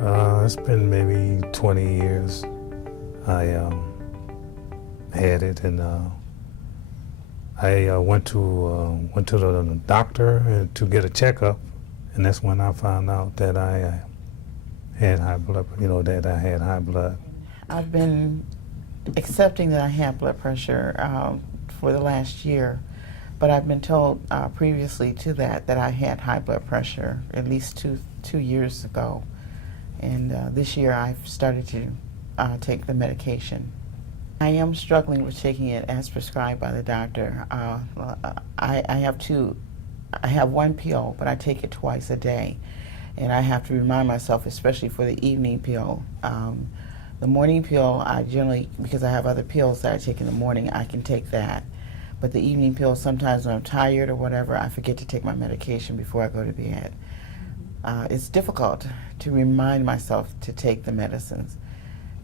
It's been maybe 20 years. I had it, and I went to the doctor to get a checkup, and that's when I found out that I had high blood. That I had high blood. I've been accepting that I have blood pressure for the last year, but I've been told previously to that I had high blood pressure at least two years ago, and this year I've started to take the medication. I am struggling with taking it as prescribed by the doctor. I have one pill, but I take it twice a day, and I have to remind myself, especially for the evening pill. The morning pill, I generally, because I have other pills that I take in the morning, I can take that. But the evening pill, sometimes when I'm tired or whatever, I forget to take my medication before I go to bed. It's difficult to remind myself to take the medicines.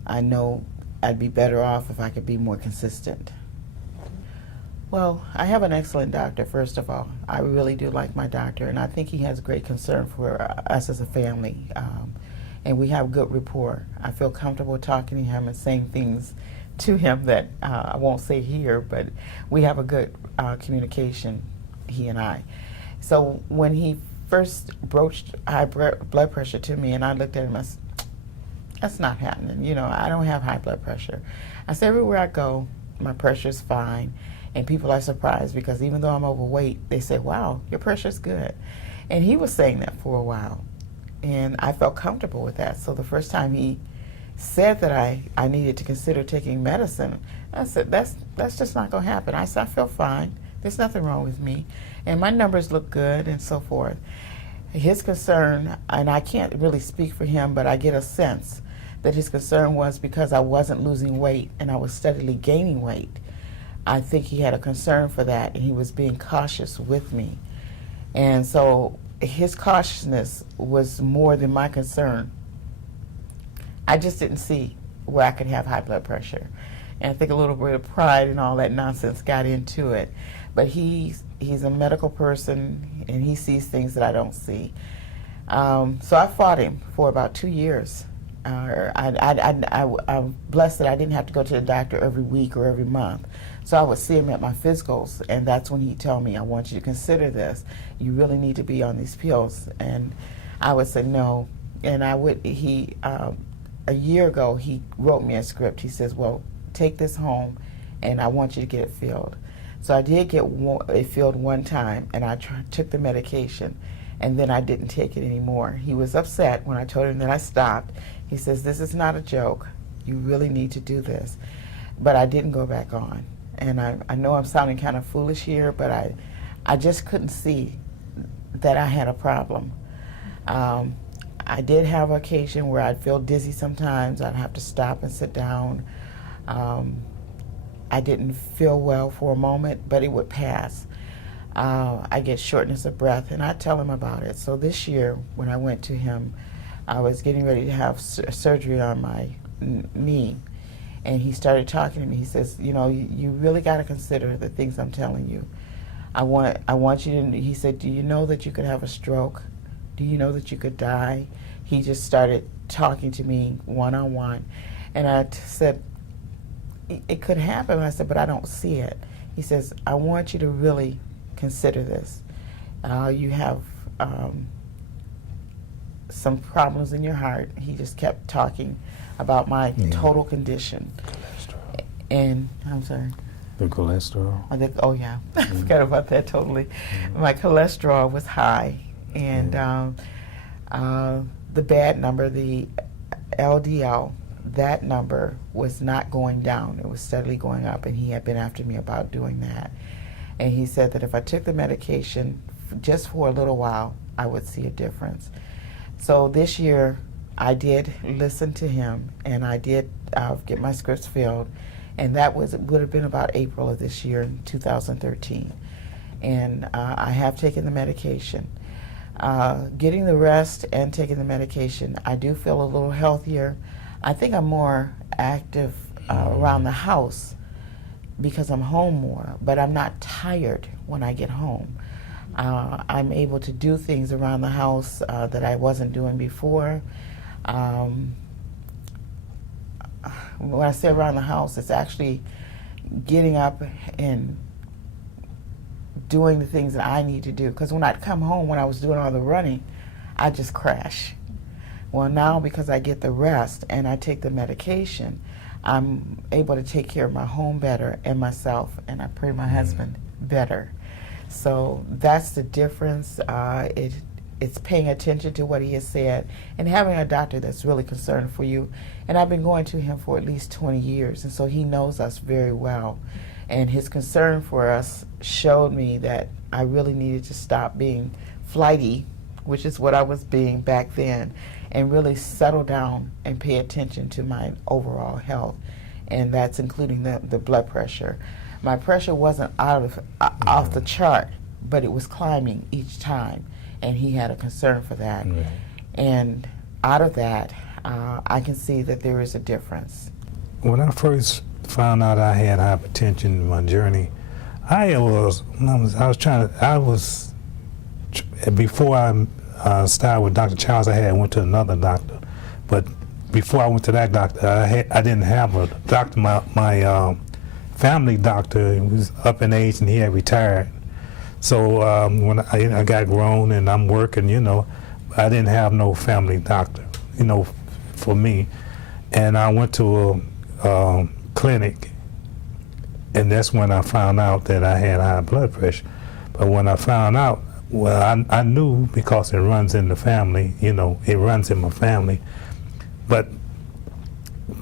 I know I'd be better off if I could be more consistent. Well, I have an excellent doctor, first of all. I really do like my doctor, and I think he has great concern for us as a family. And we have good rapport. I feel comfortable talking to him and saying things to him that I won't say here, but we have a good communication, he and I. So when he first broached high blood pressure to me, and I looked at him, I said, that's not happening. I don't have high blood pressure. I said, everywhere I go, my pressure's fine. And people are surprised because even though I'm overweight, they say, wow, your pressure's good. And he was saying that for a while. And I felt comfortable with that. So the first time he said that I needed to consider taking medicine, I said, that's just not going to happen. I said, I feel fine. There's nothing wrong with me. And my numbers look good and so forth. His concern, and I can't really speak for him, but I get a sense that his concern was because I wasn't losing weight and I was steadily gaining weight. I think he had a concern for that, and he was being cautious with me. And so his cautiousness was more than my concern. I just didn't see where I could have high blood pressure. And I think a little bit of pride and all that nonsense got into it. But he's a medical person, and he sees things that I don't see. So I fought him for about 2 years. I'm blessed that I didn't have to go to the doctor every week or every month. So I would see him at my physicals, and that's when he'd tell me, I want you to consider this. You really need to be on these pills. And I would say no. And a year ago, he wrote me a script. He says, well, take this home, and I want you to get it filled. So I did get it filled one time, and I took the medication, and then I didn't take it anymore. He was upset when I told him that I stopped. He says, this is not a joke. You really need to do this. But I didn't go back on. And I know I'm sounding kind of foolish here, but I just couldn't see that I had a problem. I did have an occasion where I'd feel dizzy sometimes. I'd have to stop and sit down. I didn't feel well for a moment, but it would pass. I get shortness of breath, and I tell him about it. So this year, when I went to him, I was getting ready to have surgery on my knee, and he started talking to me. He says, you really got to consider the things I'm telling you. I want you to, he said, do you know that you could have a stroke? Do you know that you could die? He just started talking to me one-on-one, and I said, it could happen. I said, but I don't see it. He says, I want you to really consider this. You have some problems in your heart. He just kept talking about my total condition. Cholesterol. And I'm sorry. The cholesterol. Oh yeah, I forgot about that totally. My cholesterol was high, and the bad number, the LDL, that number was not going down. It was steadily going up, and he had been after me about doing that. And he said that if I took the medication just for a little while, I would see a difference. So this year, I did listen to him, and I did get my scripts filled, and that would have been about April of this year, in 2013. And I have taken the medication. Getting the rest and taking the medication, I do feel a little healthier. I think I'm more active around the house because I'm home more, but I'm not tired when I get home. I'm able to do things around the house that I wasn't doing before. When I say around the house, it's actually getting up and doing the things that I need to do. Because when I'd come home, when I was doing all the running, I'd just crash. Well, now because I get the rest and I take the medication, I'm able to take care of my home better and myself, and I pray my husband better. So that's the difference. It's paying attention to what he has said and having a doctor that's really concerned for you. And I've been going to him for at least 20 years, and so he knows us very well. And his concern for us showed me that I really needed to stop being flighty, which is what I was being back then, and really settle down and pay attention to my overall health. And that's including the blood pressure. My pressure wasn't off the chart, but it was climbing each time, and he had a concern for that. And out of that, I can see that there is a difference. When I first found out I had hypertension in my journey, before I started with Dr. Charles, I went to another doctor. But before I went to that doctor, I didn't have a doctor. My family doctor was up in age and he had retired. So when I got grown and I'm working, I didn't have no family doctor, for me. And I went to a clinic, and that's when I found out that I had high blood pressure. But when I found out, well, I knew because it runs in the family, it runs in my family. But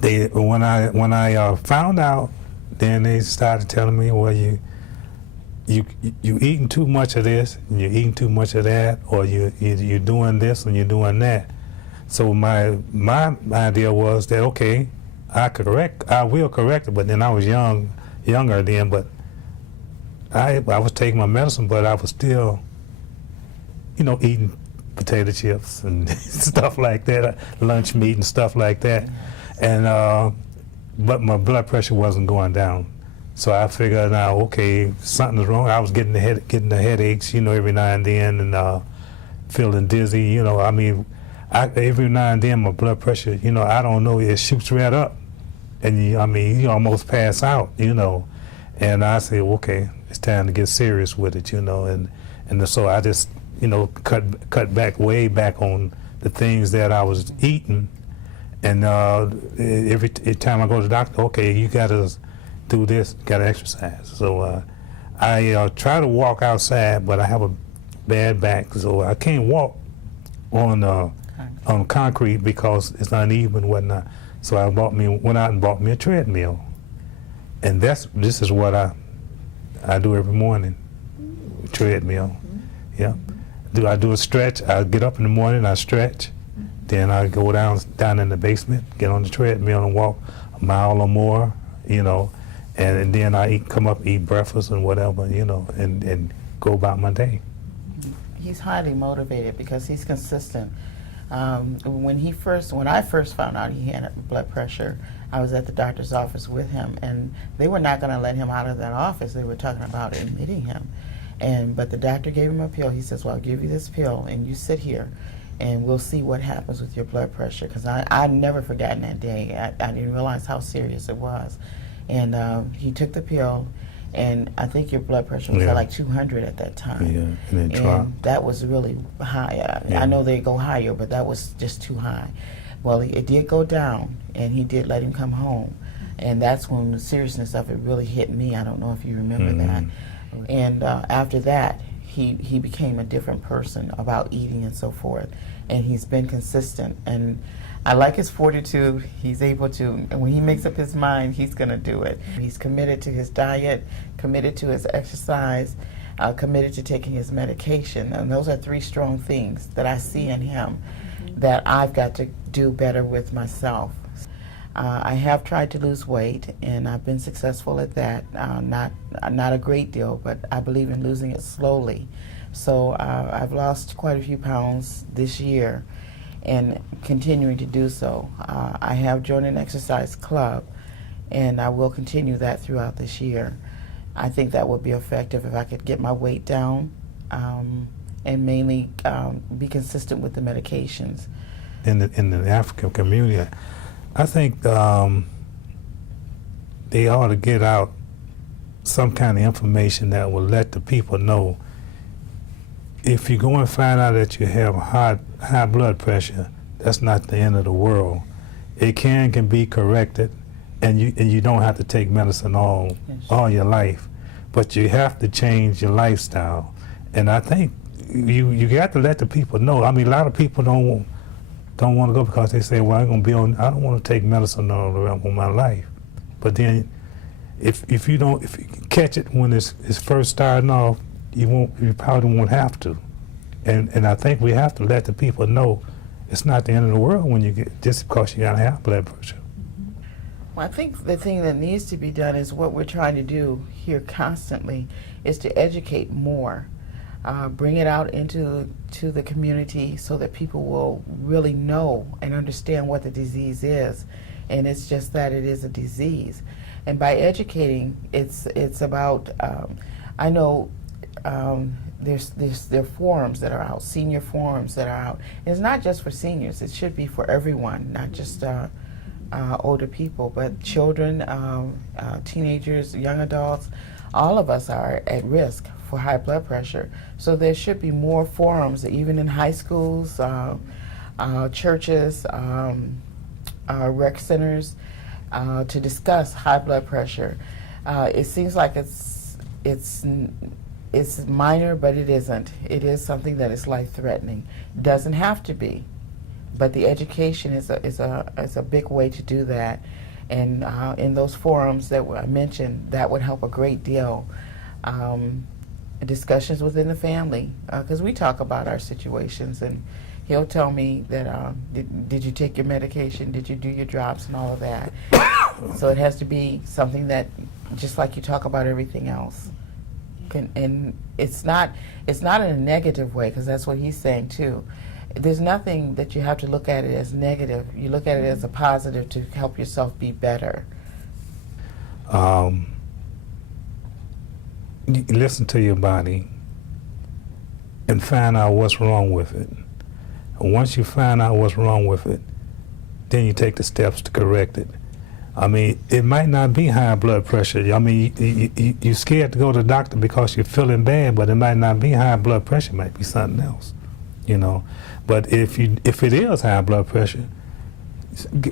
when I found out, then they started telling me, well, you eating too much of this, and you're eating too much of that, or you're doing this and you're doing that. So my idea was that, okay, I will correct it. But then I was younger then, but I was taking my medicine, but I was still, eating potato chips and stuff like that, lunch meat and stuff like that. And but my blood pressure wasn't going down. So I figured out, okay, something's wrong. I was getting the headaches, every now and then, and feeling dizzy. Every now and then my blood pressure, I don't know, it shoots right up, and you almost pass out, And I said, okay, it's time to get serious with it, and so I just, cut back way back on the things that I was eating, and every time I go to the doctor, okay, you gotta do this, gotta exercise. So I try to walk outside, but I have a bad back, so I can't walk on concrete because it's uneven and whatnot. So I went out and bought me a treadmill, and this is what I do every morning. Treadmill, yeah. I do a stretch. I get up in the morning, I stretch, then I go down in the basement, get on the treadmill and walk a mile or more, and then I come up, eat breakfast and whatever, and go about my day. He's highly motivated because he's consistent. When I first found out he had blood pressure, I was at the doctor's office with him, and they were not going to let him out of that office. They were talking about admitting him. But the doctor gave him a pill. He says, well, I'll give you this pill, and you sit here, and we'll see what happens with your blood pressure. Because I've never forgotten that day. I didn't realize how serious it was. And he took the pill, and I think your blood pressure was at like 200 at that time. Yeah, and it dropped. That was really high. I know they go higher, but that was just too high. Well, it did go down, and he did let him come home. And that's when the seriousness of it really hit me. I don't know if you remember that. And after that, he became a different person about eating and so forth. And he's been consistent. And I like his fortitude. He's able to, and when he makes up his mind, he's going to do it. He's committed to his diet, committed to his exercise, committed to taking his medication. And those are three strong things that I see in him that I've got to do better with myself. I have tried to lose weight, and I've been successful at that. Not a great deal, but I believe in losing it slowly. So I've lost quite a few pounds this year and continuing to do so. I have joined an exercise club, and I will continue that throughout this year. I think that would be effective if I could get my weight down and mainly be consistent with the medications. in the African community. I think they ought to get out some kind of information that will let the people know if you go and find out that you have high blood pressure, that's not the end of the world. It can be corrected, and you don't have to take medicine all your life, but you have to change your lifestyle. And I think you got to let the people know. I mean, a lot of people don't want to go because they say, well, I don't want to take medicine all around my life. But then if you catch it when it's first starting off, you probably won't have to. And I think we have to let the people know it's not the end of the world when you get, just because you got high blood pressure. Well, I think the thing that needs to be done is what we're trying to do here constantly is to educate more, bring it out into the community so that people will really know and understand what the disease is. And it's just that it is a disease. And by educating, it's about, I know there are forums that are out, senior forums that are out. And it's not just for seniors, it should be for everyone, not just older people, but children, teenagers, young adults. All of us are at risk for high blood pressure. So there should be more forums, even in high schools, churches, rec centers, to discuss high blood pressure. It seems like it's minor, but it isn't. It is something that is life-threatening. Doesn't have to be, but the education is a big way to do that. And in those forums that I mentioned, that would help a great deal. Discussions within the family, because we talk about our situations, and he'll tell me that, did you take your medication? Did you do your drops and all of that? So it has to be something that, just like you talk about everything else. And it's not in a negative way, because that's what he's saying too. There's nothing that you have to look at it as negative. You look at it as a positive to help yourself be better. You listen to your body and find out what's wrong with it. And once you find out what's wrong with it, then you take the steps to correct it. I mean, it might not be high blood pressure. I mean, you're scared to go to the doctor because you're feeling bad, but it might not be high blood pressure. It might be something else, you know. But if it is high blood pressure,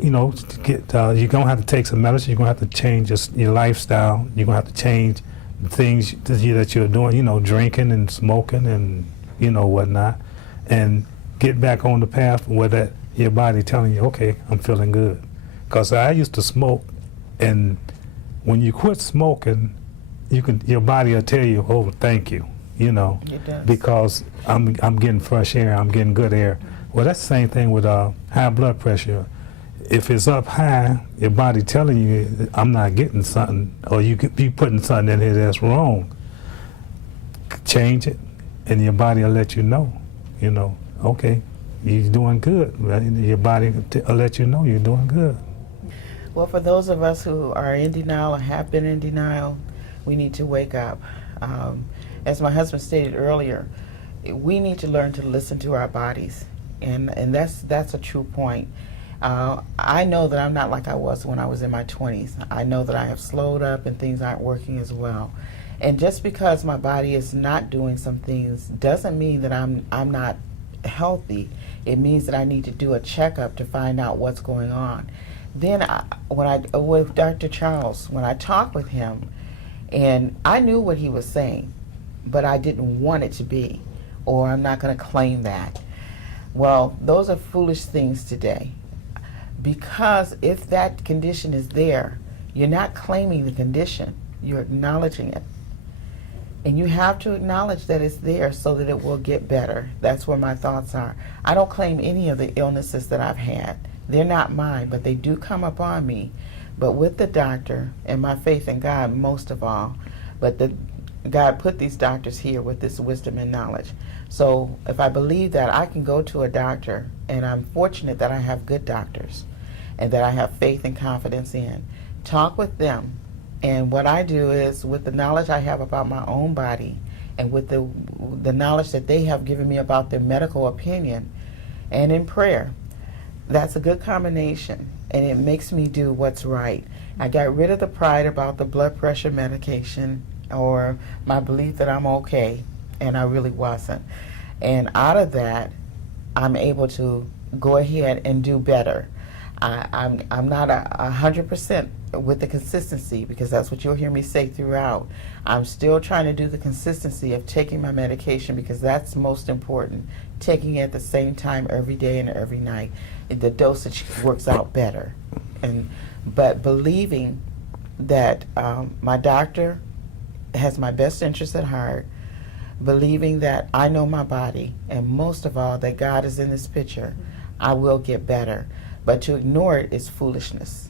you know, you're gonna have to take some medicine. You're gonna have to change your lifestyle. You're gonna have to change the things that you're doing. You know, drinking and smoking and whatnot, and get back on the path where that your body telling you, okay, I'm feeling good. Because I used to smoke, and when you quit smoking, your body will tell you, oh, thank you, It does. because I'm getting fresh air, I'm getting good air. Well, that's the same thing with high blood pressure. If it's up high, your body telling you, I'm not getting something, or you could be putting something in here that's wrong. Change it, and your body will let you know, okay, you're doing good. Right? Your body will let you know you're doing good. Well, for those of us who are in denial or have been in denial, we need to wake up. As my husband stated earlier, we need to learn to listen to our bodies, and that's a true point. I know that I'm not like I was when I was in my 20s. I know that I have slowed up and things aren't working as well. And just because my body is not doing some things doesn't mean that I'm not healthy. It means that I need to do a checkup to find out what's going on. Then with Dr. Charles, when I talked with him, and I knew what he was saying, but I didn't want it to be, or I'm not going to claim that. Well, those are foolish things today, because if that condition is there, you're not claiming the condition, you're acknowledging it. And you have to acknowledge that it's there so that it will get better. That's where my thoughts are. I don't claim any of the illnesses that I've had. They're not mine, but they do come upon me. But with the doctor and my faith in God most of all, but God put these doctors here with this wisdom and knowledge. So if I believe that, I can go to a doctor, and I'm fortunate that I have good doctors and that I have faith and confidence in. Talk with them. And what I do is, with the knowledge I have about my own body and with the knowledge that they have given me about their medical opinion, and in prayer, that's a good combination, and it makes me do what's right. I got rid of the pride about the blood pressure medication or my belief that I'm okay, and I really wasn't. And out of that, I'm able to go ahead and do better. I'm not 100% with the consistency, because that's what you'll hear me say throughout. I'm still trying to do the consistency of taking my medication, because that's most important. Taking it at the same time every day and every night, the dosage works out better. But believing that my doctor has my best interest at heart, believing that I know my body, and most of all that God is in this picture, I will get better. But to ignore it is foolishness.